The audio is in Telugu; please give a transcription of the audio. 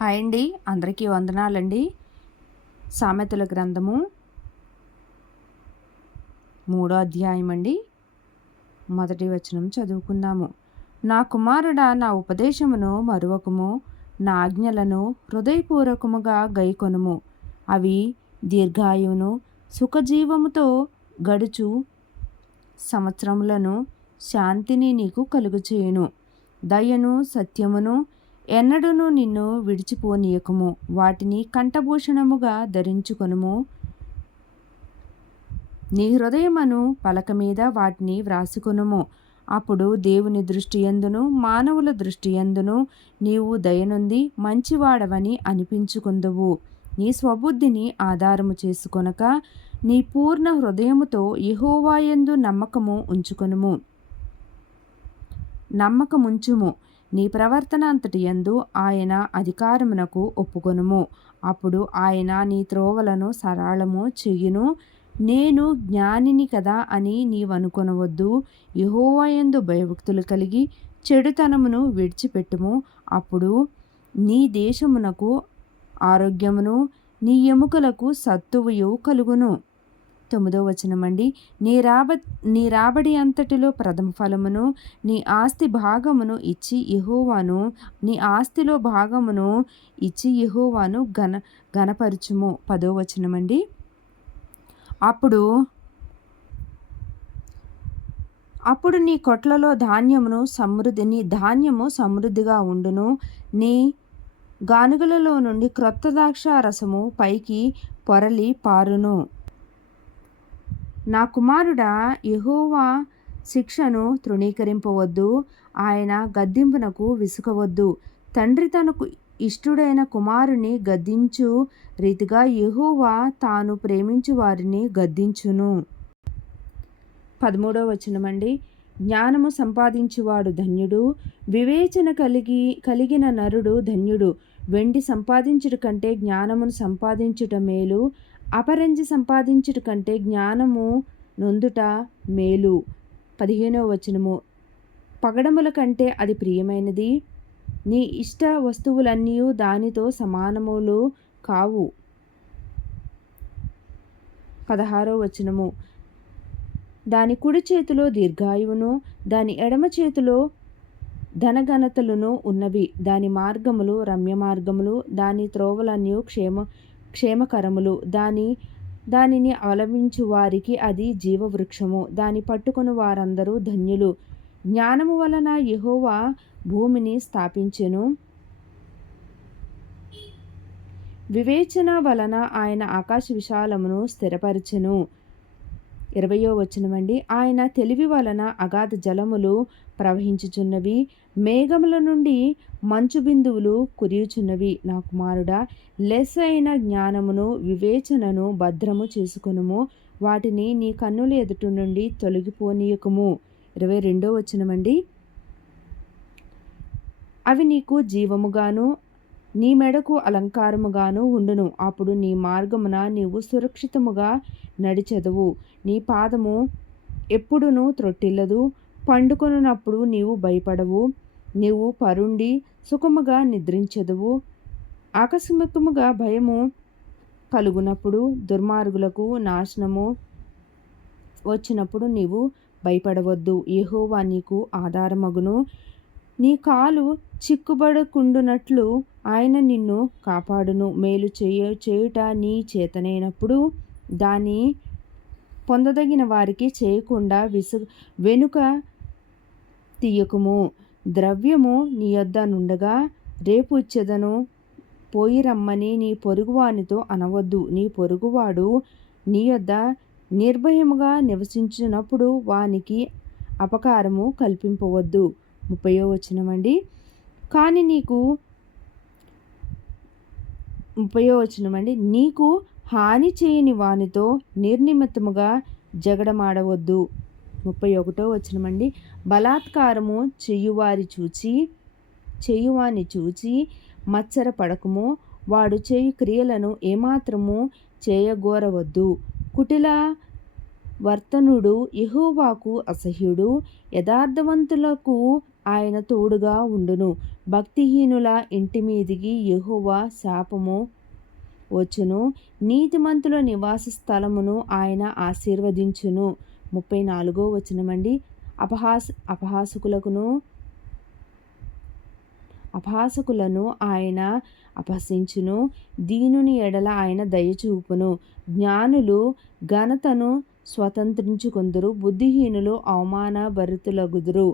హాయ్ అండి, అందరికీ వందనాలండి. సామెతల గ్రంథము 3వ అధ్యాయం అండి. మొదటి వచనం చదువుకుందాము. నా కుమారుడా, నా ఉపదేశమును మరువకుము, నా ఆజ్ఞలను హృదయపూర్వకముగా గైకొనుము. అవి దీర్ఘాయువును సుఖజీవముతో గడుచు సంవత్సరములను శాంతిని నీకు కలుగచేయును. దయను సత్యమును ఎన్నడూను నిన్ను విడిచిపోనీయకుము. వాటిని కంఠభూషణముగా ధరించుకొనుము. నీ హృదయమును పలక మీద వాటిని వ్రాసుకొనుము. అప్పుడు దేవుని దృష్టి యందును మానవుల దృష్టి యందును నీవు దయనుంది మంచివాడవని అనిపించుకుందువు. నీ స్వబుద్ధిని ఆధారము చేసుకొనక నీ పూర్ణ హృదయముతో యెహోవా యందు నమ్మకముంచుము. నీ ప్రవర్తన అంతటి యందు ఆయన అధికారమునకు ఒప్పుకొనుము. అప్పుడు ఆయన నీ త్రోవలను సరళము చెయ్యును. నేను జ్ఞానిని కదా అని నీవనుకొనవద్దు. యెహోవా యందు భయభక్తులు కలిగి చెడుతనమును విడిచిపెట్టుము. అప్పుడు నీ దేశమునకు ఆరోగ్యమును నీ ఎముకలకు సత్తువయు కలుగును. 9వ వచనమండి. నీ రాబడి అంతటిలో ప్రథమ ఫలమును నీ ఆస్తి భాగమును ఇచ్చి యెహోవాను గణపరచుము. 10వ వచనమండి. అప్పుడు నీ కొట్లలో ధాన్యము సమృద్ధిగా ఉండును. నీ గానుగలలో నుండి క్రొత్త ద్రాక్ష రసము పైకి పొరలి పారును. నా కుమారుడా, యెహోవా శిక్షను తృణీకరింపవద్దు, ఆయన గద్దింపునకు విసుకవద్దు. తండ్రి తనకు ఇష్టుడైన కుమారుని గద్దించు రీతిగా యెహోవా తాను ప్రేమించు వారిని గద్దించును. 13వ వచనమండి. జ్ఞానము సంపాదించువాడు ధన్యుడు, వివేచన కలిగిన నరుడు ధన్యుడు. వెండి సంపాదించుట కంటే జ్ఞానమును సంపాదించుట మేలు, అపరంజి సంపాదించుట కంటే జ్ఞానము నొందుట మేలు. 15వ వచనము. పగడముల కంటే అది ప్రియమైనది, నీ ఇష్ట వస్తువులన్నీ దానితో సమానములు కావు. 16వ వచనము. దాని కుడి చేతిలో దీర్ఘాయువును దాని ఎడమ చేతిలో ధనఘనతలును ఉన్నవి. దాని మార్గములు రమ్య మార్గములు, దాని త్రోవలన్నీ క్షేమకరములు. దానిని అవలంబించు వారికి అది జీవవృక్షము. దాని పట్టుకుని వారందరూ ధన్యులు. జ్ఞానము వలన యెహోవా భూమిని స్థాపించెను, వివేచన వలన ఆయన ఆకాశ విశాలమును స్థిరపరచెను. 20వ వచనమండి. ఆయన తెలివి వలన అగాధ జలములు ప్రవహించుచున్నవి, మేఘముల నుండి మంచు బిందువులు కురియుచున్నవి. నా కుమారుడా, లెస్సైన జ్ఞానమును వివేచనను భద్రము చేసుకొనుము. వాటిని నీ కన్నుల ఎదుట నుండి తొలగిపోనీయకుము. 22వ వచనమండి. అవి నీకు జీవముగాను నీ మెడకు అలంకారముగాను ఉండును. అప్పుడు నీ మార్గమున నీవు సురక్షితముగా నడిచెదవు. నీ పాదము ఎప్పుడునూ త్రొట్టిల్లదు. పండుకొనున్నప్పుడు నీవు భయపడవు. నీవు పరుండి సుఖముగా నిద్రించెదవు. ఆకస్మికముగా భయము కలుగునప్పుడు, దుర్మార్గులకు నాశనము వచ్చినప్పుడు నీవు భయపడవద్దు. యెహోవా నీకు ఆధారమగును. నీ కాలు చిక్కుబడకుండునట్లు ఆయన నిన్ను కాపాడును. మేలు చేయుట నీ చేతనైనప్పుడు దాన్ని పొందదగిన వారికి చేయకుండా వెనుక తీయకుము. ద్రవ్యము నీ యొద్ద నుండగా రేపు ఇచ్చెదను పోయి రమ్మని నీ పొరుగువానితో అనవద్దు. నీ పొరుగువాడు నీ యొద్ద నిర్భయముగా నివసించినప్పుడు వానికి అపకారము కల్పింపవద్దు. 30వ వచనమండి. కానీ నీకు హాని చేయని వానితో నిర్నిమిత్తముగా జగడమాడవద్దు. 31వ వచనమండి. బలాత్కారము చేయువాని చూచి మత్సర పడకుము. వాడు చేయు క్రియలను ఏమాత్రము చేయగోరవద్దు. కుటిల వర్తనుడు యెహోవాకు అసహ్యుడు, యథార్థవంతులకు ఆయన తోడుగా ఉండును. భక్తిహీనుల ఇంటి మీదికి యెహోవా శాపము వచ్చును. నీతిమంతుల నివాస స్థలమును ఆయన ఆశీర్వదించును. 34వ వచనమండి. అపహాసకులకును అపహాసకులను ఆయన అపహసించును. దీనుని ఎడల ఆయన దయచూపును. జ్ఞానులు ఘనతను స్వతంత్రించుకొందురు, బుద్ధిహీనులు అవమానభరితులగుదురు.